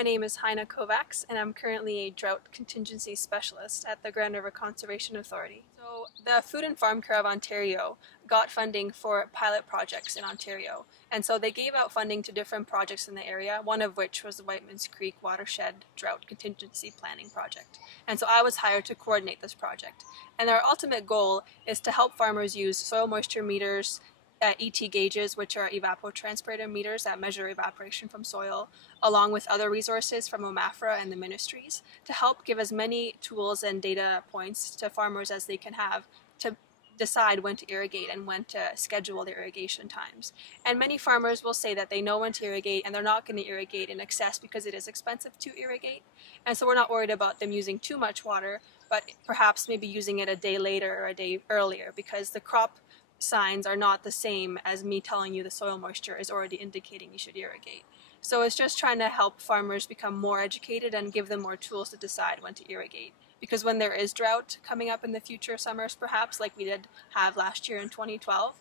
my name is Kovacs, and I'm currently a Drought Contingency Specialist at the Grand River Conservation Authority. So the Food and Farm Care of Ontario got funding for pilot projects in Ontario, and so they gave out funding to different projects in the area, one of which was the Whitemans Creek Watershed Drought Contingency Planning Project. And so I was hired to coordinate this project. And our ultimate goal is to help farmers use soil moisture meters, ET gauges, which are evapotranspirator meters that measure evaporation from soil, along with other resources from OMAFRA and the ministries, to help give as many tools and data points to farmers as they can have to decide when to irrigate and when to schedule their irrigation times. And many farmers will say that they know when to irrigate and they're not going to irrigate in excess because it is expensive to irrigate. And so we're not worried about them using too much water, but perhaps maybe using it a day later or a day earlier, because the crop signs are not the same as me telling you the soil moisture is already indicating you should irrigate. So it's just trying to help farmers become more educated and give them more tools to decide when to irrigate. Because when there is drought coming up in the future summers, perhaps like we did have last year in 2012,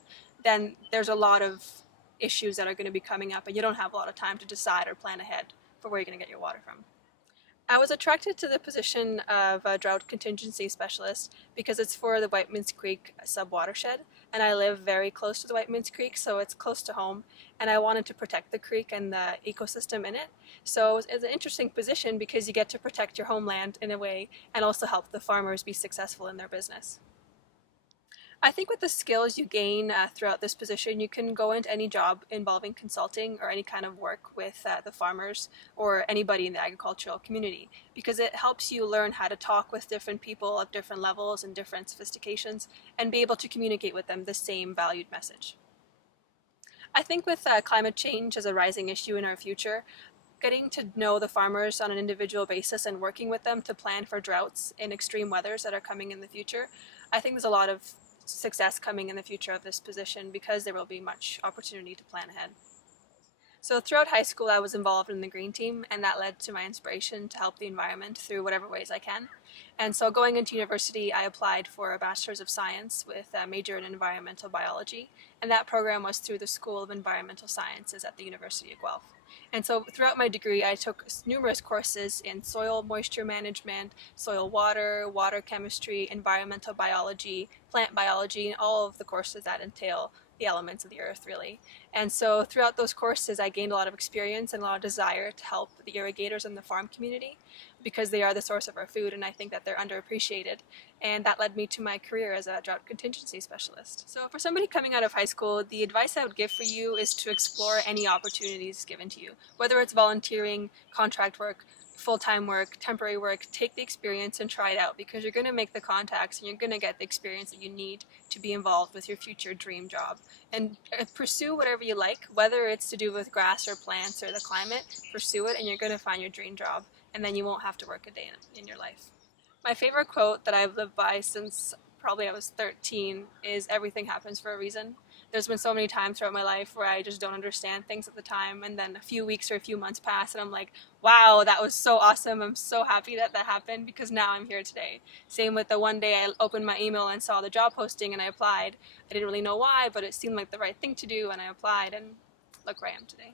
then there's a lot of issues that are going to be coming up and you don't have a lot of time to decide or plan ahead for where you're going to get your water from. I was attracted to the position of a Drought Contingency Specialist because it's for the Whitemans Creek sub-watershed, and I live very close to the Whitemans Creek, so it's close to home, and I wanted to protect the creek and the ecosystem in it. So it's an interesting position because you get to protect your homeland in a way and also help the farmers be successful in their business. I think with the skills you gain throughout this position, you can go into any job involving consulting or any kind of work with the farmers or anybody in the agricultural community, because it helps you learn how to talk with different people of different levels and different sophistications and be able to communicate with them the same valued message. I think with climate change as a rising issue in our future, getting to know the farmers on an individual basis and working with them to plan for droughts in extreme weathers that are coming in the future, I think there's a lot of success coming in the future of this position because there will be much opportunity to plan ahead. So throughout high school I was involved in the green team, and that led to my inspiration to help the environment through whatever ways I can. And so going into university I applied for a Bachelor's of Science with a major in environmental biology, and that program was through the School of Environmental Sciences at the University of Guelph. And so throughout my degree I took numerous courses in soil moisture management, soil water, water chemistry, environmental biology, plant biology, and all of the courses that entail the elements of the earth really. And so throughout those courses I gained a lot of experience and a lot of desire to help the irrigators in the farm community because they are the source of our food, and I think that they're underappreciated. And that led me to my career as a Drought Contingency Specialist. So for somebody coming out of high school, the advice I would give for you is to explore any opportunities given to you. Whether it's volunteering, contract work, full-time work, temporary work, take the experience and try it out, because you're going to make the contacts and you're going to get the experience that you need to be involved with your future dream job. And pursue whatever you like, whether it's to do with grass or plants or the climate, pursue it and you're going to find your dream job, and then you won't have to work a day in your life. My favorite quote that I've lived by since probably I was 13 is "Everything happens for a reason." There's been so many times throughout my life where I just don't understand things at the time, and then a few weeks or a few months pass and I'm like, wow, that was so awesome. I'm so happy that that happened because now I'm here today. Same with the one day I opened my email and saw the job posting and I applied. I didn't really know why, but it seemed like the right thing to do and I applied, and look where I am today.